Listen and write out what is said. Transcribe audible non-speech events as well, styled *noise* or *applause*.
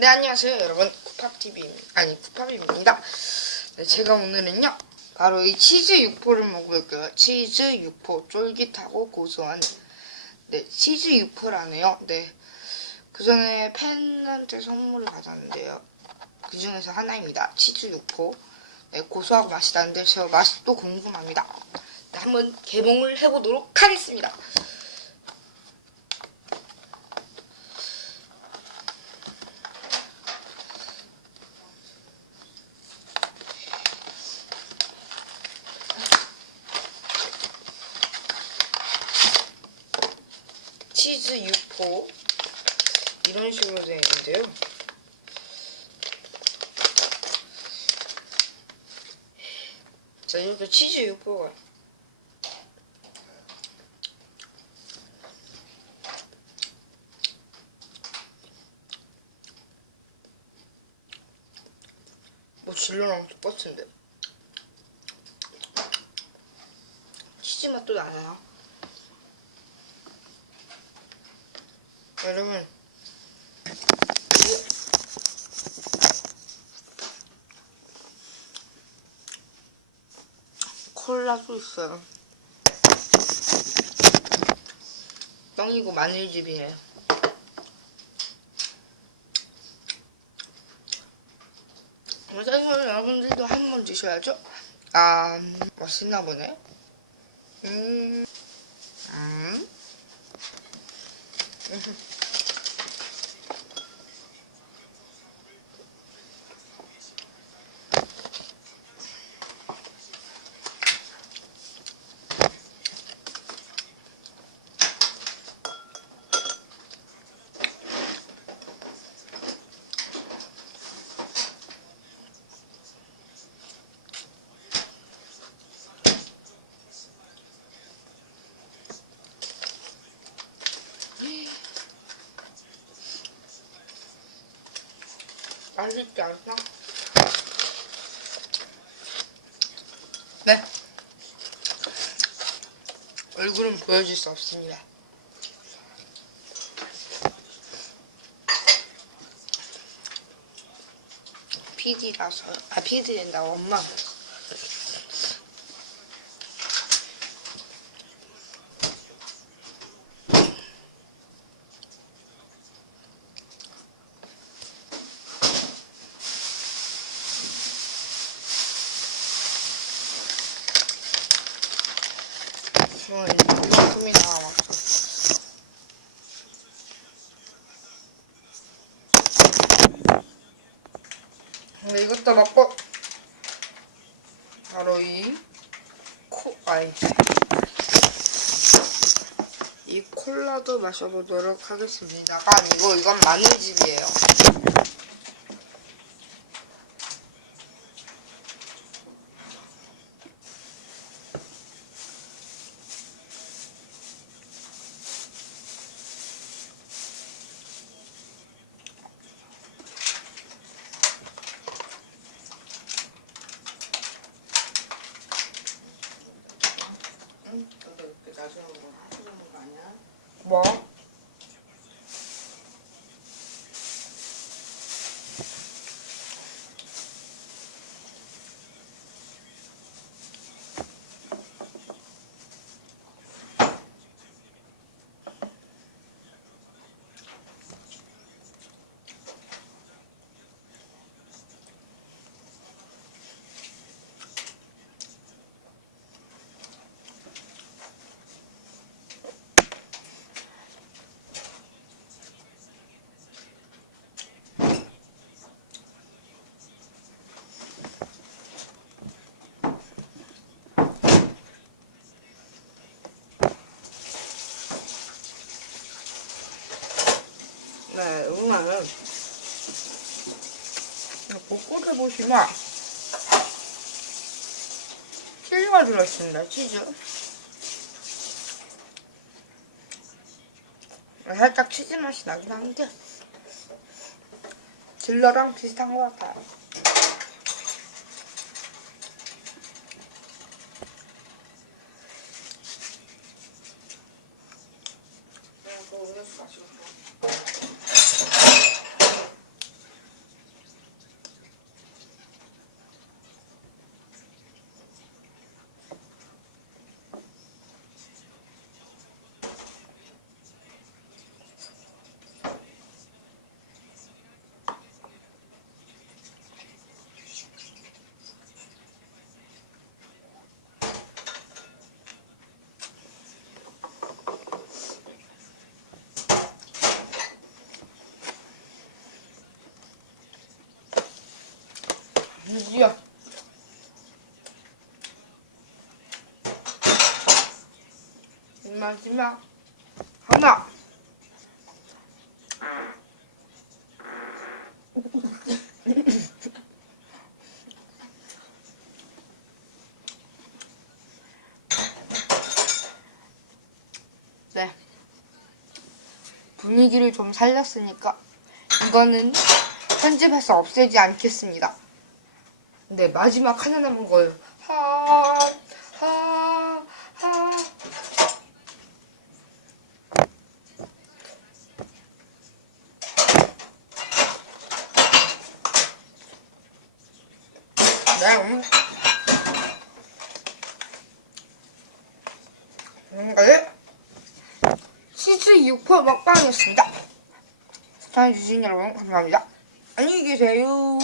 네 안녕하세요 여러분. 쿠팝TV 아니 쿠팝입니다. 네, 제가 오늘은요 바로 이 치즈 육포를 먹을 거예요. 치즈 육포 쫄깃하고 고소한. 네 치즈 육포라네요. 네. 그 전에 팬한테 선물을 받았는데요. 그 중에서 하나입니다. 치즈 육포. 네, 고소하고 맛있다는데 제가 또 궁금합니다. 네, 한번 개봉을 해보도록 하겠습니다 치즈 육포 이런 식으로 되어 있는데요. 자 이렇게 치즈 육포가 뭐 진로랑 똑같은데 치즈 맛도 나요. 여러분. 콜라도 있어요. 떡이고 마늘즙이에요. 짜증나 여러분들도 한 번 드셔야죠? 아 맛있나 보네. 음, 음. *laughs* 맛있지 않나? 네. 얼굴은 보여줄 수 없습니다. PD라서, 아, PD 된다고 엄마. 어, 이만큼이 나 왔어. 근데 이것도 먹고 바로 이 코, 아이 이 콜라도 마셔보도록 하겠습니다. 아, 이거 이건 마늘즙이에요. 응? 너도 이렇게 나중에 뭐 하는 거 아니야? 뭐? 네, 오늘 복고를 보시면 치즈가 들어있습니다. 치즈. 살짝 치즈 맛이 나긴 한데 딜러랑 비슷한 것 같아요. 내 드디어 마지막 하나. 네. 분위기를 좀 살렸으니까 이거는 편집해서 없애지 않겠습니다. 네, 마지막 하나 남은 거예요. 하, 하, 하. 네, 음. 이거를 치즈 6포 먹방이었습니다. 시청해주신 여러분 감사합니다. 안녕히 계세요.